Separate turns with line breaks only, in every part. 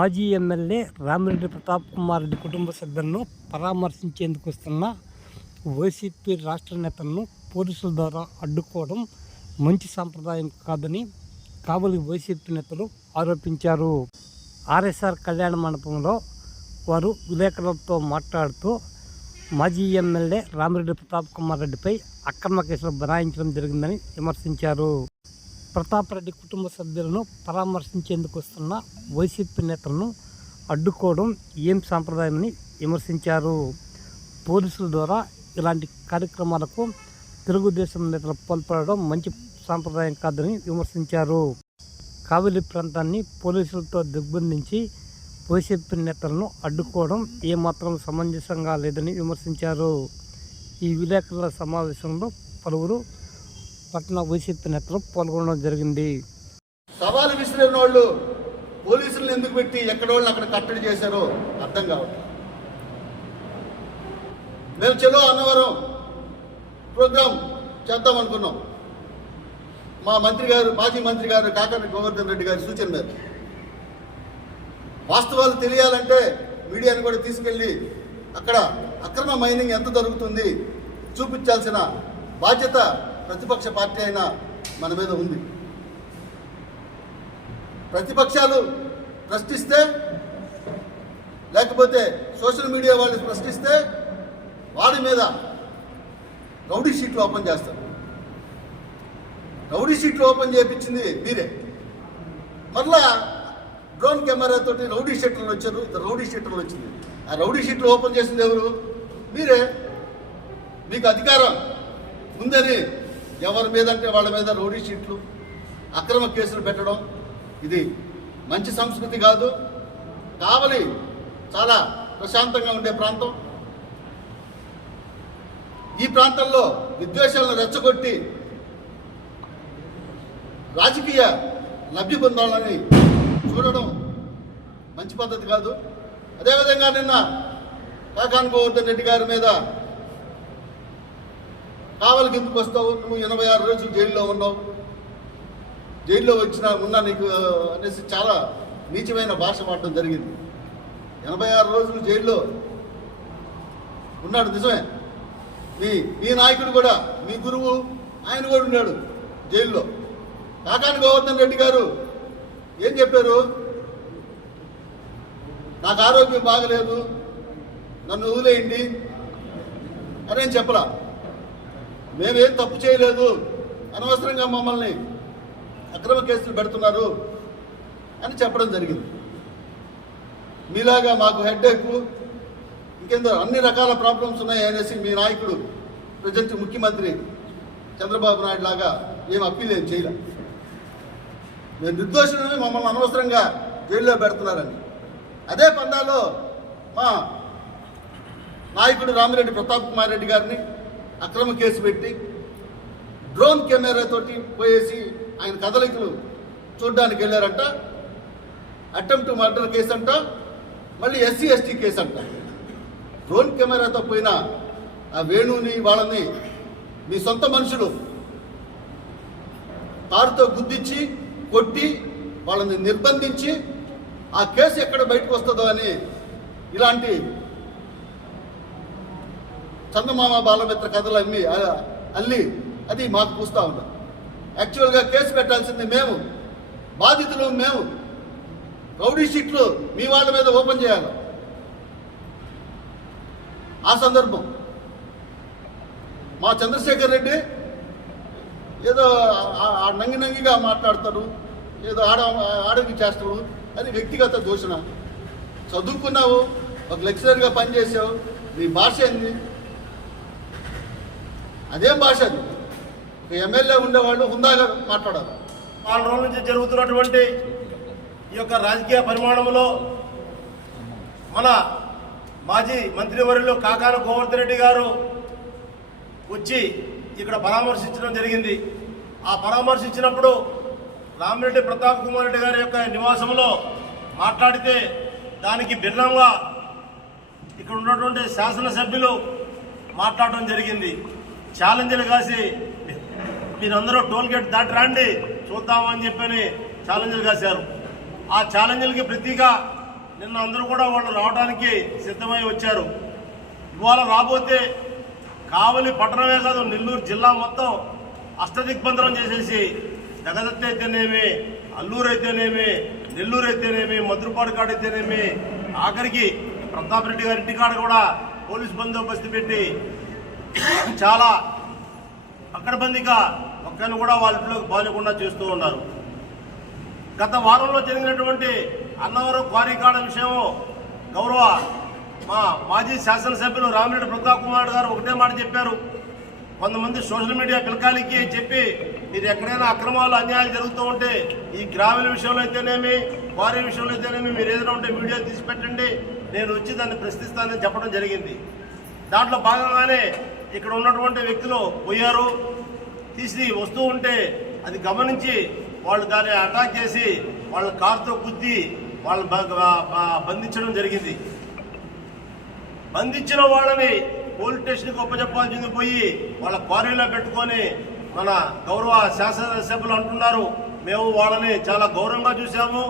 మాజీ ఎమ్మెల్యే రామిరెడ్డి ప్రతాప్ కుమార్ రెడ్డి కుటుంబ సభ్యులను పరామర్శించేందుకు వస్తున్న వైసీపీ రాష్ట్ర నేతలను పోలీసుల ద్వారా అడ్డుకోవడం మంచి సాంప్రదాయం కాదని కావలి వైసీపీ నేతలు ఆరోపించారు. ఆర్ఎస్ఆర్ కళ్యాణ మండపంలో వారు విలేకరులతో మాట్లాడుతూ మాజీ ఎమ్మెల్యే రామిరెడ్డి ప్రతాప్ కుమార్ రెడ్డిపై అక్రమ కేసులు బనాయించడం జరిగిందని విమర్శించారు. ప్రతాప్ రెడ్డి కుటుంబ సభ్యులను పరామర్శించేందుకు వస్తున్న వైసీపీ నేతలను అడ్డుకోవడం ఏం సాంప్రదాయమని విమర్శించారు. పోలీసుల ద్వారా ఇలాంటి కార్యక్రమాలకు తెలుగుదేశం నేతలు పాల్పడడం మంచి సాంప్రదాయం కాదని విమర్శించారు. కావలి ప్రాంతాన్ని పోలీసులతో దిగ్బంధించి వైసీపీ నేతలను అడ్డుకోవడం ఏమాత్రం సమంజసంగా లేదని విమర్శించారు. ఈ విలేకరుల సమావేశంలో పలువురు పట్టణ వైసీపీ నేతలు పాల్గొనడం జరిగింది.
సవాలు విసిరిన వాళ్ళు పోలీసులను ఎందుకు పెట్టి ఎక్కడ వాళ్ళు అక్కడ కట్టడి చేశారో అర్థం కావట్లేదు. మేము చెలో అన్నవరం ప్రోగ్రాం చేద్దాం అనుకున్నాం. మా మంత్రి గారు మాజీ మంత్రి గారు కాకర్ని గోవర్ధన్ రెడ్డి గారి సూచన మేరకు. వాస్తవాలు తెలియాలంటే మీడియాని కూడా తీసుకెళ్ళి అక్కడ అక్రమ మైనింగ్ ఎంత జరుగుతుంది చూపించాల్సిన బాధ్యత ప్రతిపక్ష పార్టీ అయినా మన మీద ఉంది. ప్రతిపక్షాలు ప్రశ్నిస్తే లేకపోతే సోషల్ మీడియా వాళ్ళు ప్రశ్నిస్తే వాడి మీద రౌడీ షీట్లు ఓపెన్ చేస్తారు. రౌడీ షీట్లు ఓపెన్ చేయించింది మీరే. మరలా డ్రోన్ కెమెరా తోటి రౌడీ షీట్లు వచ్చారు ఇది రౌడీ షీట్లు వచ్చింది. ఆ రౌడీ షీట్లు ఓపెన్ చేసింది ఎవరు? మీరే. మీకు అధికారం. ఉందని ఎవరి మీద అంటే వాళ్ళ మీద రౌడీ షీట్లు అక్రమ కేసులు పెట్టడం ఇది మంచి సంస్కృతి కాదు. కావలి చాలా ప్రశాంతంగా ఉండే ప్రాంతం. ఈ ప్రాంతంలో విద్వేషాలను రెచ్చగొట్టి రాజకీయ లబ్ధి పొందాలని చూడడం మంచి పద్ధతి కాదు. అదేవిధంగా నిన్న కాకాన్ గోవర్ధన్ రెడ్డి గారి మీద కావలికి ఎందుకు వస్తావు? నువ్వు ఎనభై ఆరు రోజులు జైల్లో ఉన్నావు. జైల్లో వచ్చిన ఉన్నా నీకు అనేసి చాలా నీచమైన భాష వాడడం జరిగింది. ఎనభై ఆరు రోజులు జైల్లో ఉన్నాడు నిజమే. మీ మీ నాయకుడు కూడా మీ గురువు ఆయన కూడా ఉన్నాడు జైల్లో. కాకాని గోవర్ధన్ రెడ్డి గారు ఏం చెప్పారు? నాకు ఆరోగ్యం బాగలేదు నన్ను వదిలేయండి. అని ఏం చెప్పలా? మేమేం తప్పు చేయలేదు. అనవసరంగా మమ్మల్ని అక్రమ కేసులు పెడుతున్నారు అని చెప్పడం జరిగింది. మీలాగా మాకు హెడ్ ఇంకేందో అన్ని రకాల ప్రాబ్లమ్స్ ఉన్నాయి అనేసి మీ నాయకుడు ప్రజెంట్ ముఖ్యమంత్రి చంద్రబాబు నాయుడు లాగా ఏం అప్పీల్ ఏం చేయలే. మేము నిర్దోషులని మమ్మల్ని అనవసరంగా జైల్లో పెడుతున్నారని. అదే పందాలో మా నాయకుడు రామిరెడ్డి ప్రతాప్ కుమార్ రెడ్డి గారిని అక్రమ కేసు పెట్టి డ్రోన్ కెమెరా తోటి పోయేసి ఆయన కదలికలు చూడ్డానికి వెళ్ళారంట. అటెంప్ట్ మర్డర్ కేసు అంట. మళ్ళీ ఎస్సీ ఎస్టీ కేసు అంట. డ్రోన్ కెమెరాతో పోయిన ఆ వేణుని వాళ్ళని మీ సొంత మనుషులు కారుతో గుద్దించి కొట్టి వాళ్ళని నిర్బంధించి ఆ కేసు ఎక్కడ బయటకు వస్తుందో అని ఇలాంటి చందమామ బాలమిత్ర కథలు అమ్మి అల్లి అది మాకు పూస్తూ ఉన్నారు యాక్చువల్గా కేసు పెట్టాల్సింది మేము. బాధితులు మేము. రౌడీ షీట్లు మీ వాళ్ళ మీద ఓపెన్ చేయాలి. ఆ సందర్భం. మా చంద్రశేఖర్ రెడ్డి ఏదో ఆ- నంగి నంగిగా మాట్లాడతాడు ఏదో ఆడ ఆడవి చేస్తాడు అది వ్యక్తిగత దూషణ. చదువుకున్నావు ఒక లెక్చరర్గా పనిచేసావు నీ భాష ఏంది? అదేం భాష అది. ఒక ఎమ్మెల్యే ఉండేవాళ్ళు హుందాగా మాట్లాడారు
వాళ్ళ రోజుల నుంచి జరుగుతున్నటువంటి ఈ యొక్క రాజకీయ పరిమాణంలో మన మాజీ మంత్రివర్యులు కాకాన గోవర్ధన్ రెడ్డి గారు వచ్చి ఇక్కడ పరామర్శించడం జరిగింది. ఆ పరామర్శించినప్పుడు రామిరెడ్డి ప్రతాప్ కుమార్ రెడ్డి గారి యొక్క నివాసంలో మాట్లాడితే దానికి భిన్నంగా ఇక్కడ ఉన్నటువంటి శాసనసభ్యులు మాట్లాడడం జరిగింది. ఛాలెంజ్లు కాసి మీరందరూ టోల్ గేట్ దాటి రండి చూద్దామని చెప్పని ఛాలెంజ్లు కాశారు. ఆ ఛాలెంజ్లకి ప్రతిగా నిన్న అందరూ కూడా వాళ్ళు రావడానికి సిద్ధమై వచ్చారు. ఇవాళ రాబోతే కావలి పట్టణమే కాదు నెల్లూరు జిల్లా మొత్తం అష్టదిగ్బంధనం చేసేసి జగదత్త అయితేనేమి అల్లూరు అయితేనేమి నెల్లూరు అయితేనేమి మధురపాడు కాడ అయితేనేమి ఆఖరికి ప్రతాప్ రెడ్డి గారి ఇంటికాడ కూడా పోలీస్ బందోబస్తు పెట్టి చాలా అక్కడబందిగా ఒక్కరిని కూడా వాళ్ళ ఇంట్లోకి చేస్తూ ఉన్నారు. గత వారంలో జరిగినటువంటి అన్నవరం క్వారీకాడ విషయం గౌరవ మా మాజీ శాసనసభ్యులు రామిరెడ్డి ప్రతాప్ కుమార్ గారు ఒకటే మాట చెప్పారు. కొంతమంది సోషల్ మీడియా పిలకాలికి చెప్పి మీరు ఎక్కడైనా అక్రమాలు అన్యాయాలు జరుగుతూ ఉంటే ఈ గ్రామీణ విషయంలో అయితేనేమి క్వారీ విషయంలో అయితేనేమి మీరు ఏదైనా ఉంటే వీడియో తీసి పెట్టండి. నేను వచ్చి దాన్ని ప్రశ్నిస్తానని చెప్పడం జరిగింది. దాంట్లో భాగంగానే ఇక్కడ ఉన్నటువంటి వ్యక్తులు పోయారు తీసి వస్తూ ఉంటే అది గమనించి వాళ్ళు దాన్ని అటాక్ చేసి వాళ్ళ కారుతో గుద్ది వాళ్ళు బంధించడం జరిగింది. బంధించిన వాళ్ళని పోలీస్ స్టేషన్కి ఒప్పచెప్పాల్సింది పోయి వాళ్ళ క్వారీలో పెట్టుకొని మన గౌరవ శాసనసభ్యులు అంటున్నారు మేము వాళ్ళని చాలా గౌరవంగా చూసాము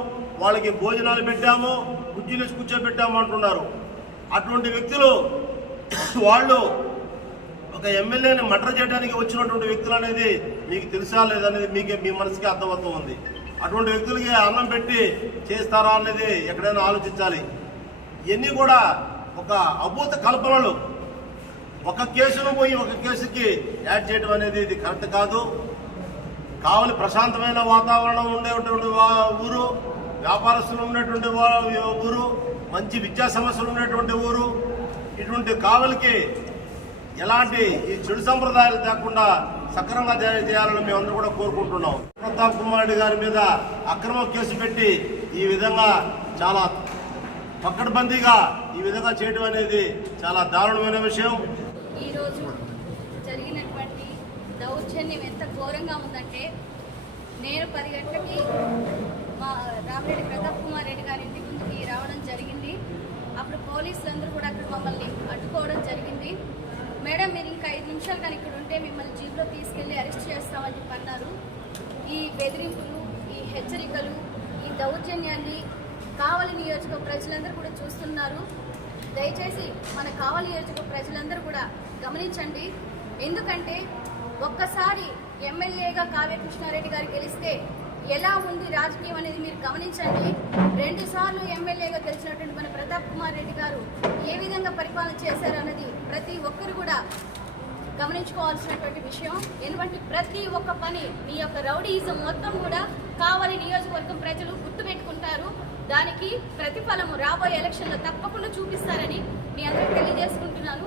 వాళ్ళకి భోజనాలు పెట్టాము కుర్చీలు కూర్చోబెట్టాము అంటున్నారు. అటువంటి వ్యక్తులు వాళ్ళు ఒక ఎమ్మెల్యేని మర్డర్ చేయడానికి వచ్చినటువంటి వ్యక్తులు అనేది మీకు తెలుసా లేదనేది మీకే మీ మనసుకి అర్థమవుతూ ఉంది. అటువంటి వ్యక్తులకి అన్నం పెట్టి చేస్తారా అనేది ఎక్కడైనా ఆలోచించాలి. ఇవన్నీ కూడా ఒక అభూత కల్పనలు. ఒక కేసును పోయి ఒక కేసుకి యాడ్ చేయడం అనేది ఇది కరెక్ట్ కాదు. కావలి ప్రశాంతమైన వాతావరణం ఉండేటువంటి ఊరు వ్యాపారస్తులు ఉండేటువంటి ఊరు మంచి విద్యా సమస్యలు ఉండేటువంటి ఊరు. ఇటువంటి కావలికి ఎలాంటి ఈ చెడు సంప్రదాయాలు లేకుండా సక్రమంగా జారీ చేయాలని మేమందరూ కూడా కోరుకుంటున్నాం. ప్రతాప్ కుమార్ రెడ్డి గారి మీద అక్రమ కేసు పెట్టి ఈ విధంగా చాలా పక్కడబందీగా ఈ విధంగా చేయడం అనేది చాలా దారుణమైన విషయం.
ఈరోజు జరిగినటువంటి దౌర్జన్యం ఎంత ఘోరంగా ఉందంటే నేను పది గంటలకి మా రామిరెడ్డి ప్రతాప్ కుమార్ రెడ్డి గారి ఇంటి ముందుకి రావడం జరిగింది. అప్పుడు పోలీసులందరూ కూడా అక్కడ మమ్మల్ని అడ్డుకోవడం జరిగింది. నిమిషాలు కానీ ఇక్కడ ఉంటే మిమ్మల్ని జీప్లో తీసుకెళ్ళి అరెస్ట్ చేస్తామని చెప్పి అన్నారు ఈ బెదిరింపులు ఈ హెచ్చరికలు ఈ దౌర్జన్యాన్ని కావలి నియోజక ప్రజలందరూ కూడా చూస్తున్నారు. దయచేసి మన కావలి నియోజక ప్రజలందరూ కూడా గమనించండి. ఎందుకంటే ఒక్కసారి ఎమ్మెల్యేగా కావ్య కృష్ణారెడ్డి గారు గెలిస్తే ఎలా ఉంది రాజకీయం అనేది మీరు గమనించండి. రెండు సార్లు ఎమ్మెల్యేగా గెలిచినటువంటి మన ప్రతాప్ కుమార్ రెడ్డి గారు ఏ విధంగా పరిపాలన చేశారు అన్నది ప్రతి ఒక్కరు కూడా గమనించుకోవాల్సినటువంటి విషయం ఎందుకంటే ప్రతి ఒక్క పని మీ యొక్క రౌడీజం మొత్తం కూడా కావాలి నియోజకవర్గం ప్రజలు గుర్తుపెట్టుకుంటారు. దానికి ప్రతిఫలము రాబోయే ఎలక్షన్లో తప్పకుండా చూపిస్తారని మీ అందరూ తెలియజేసుకుంటున్నాను.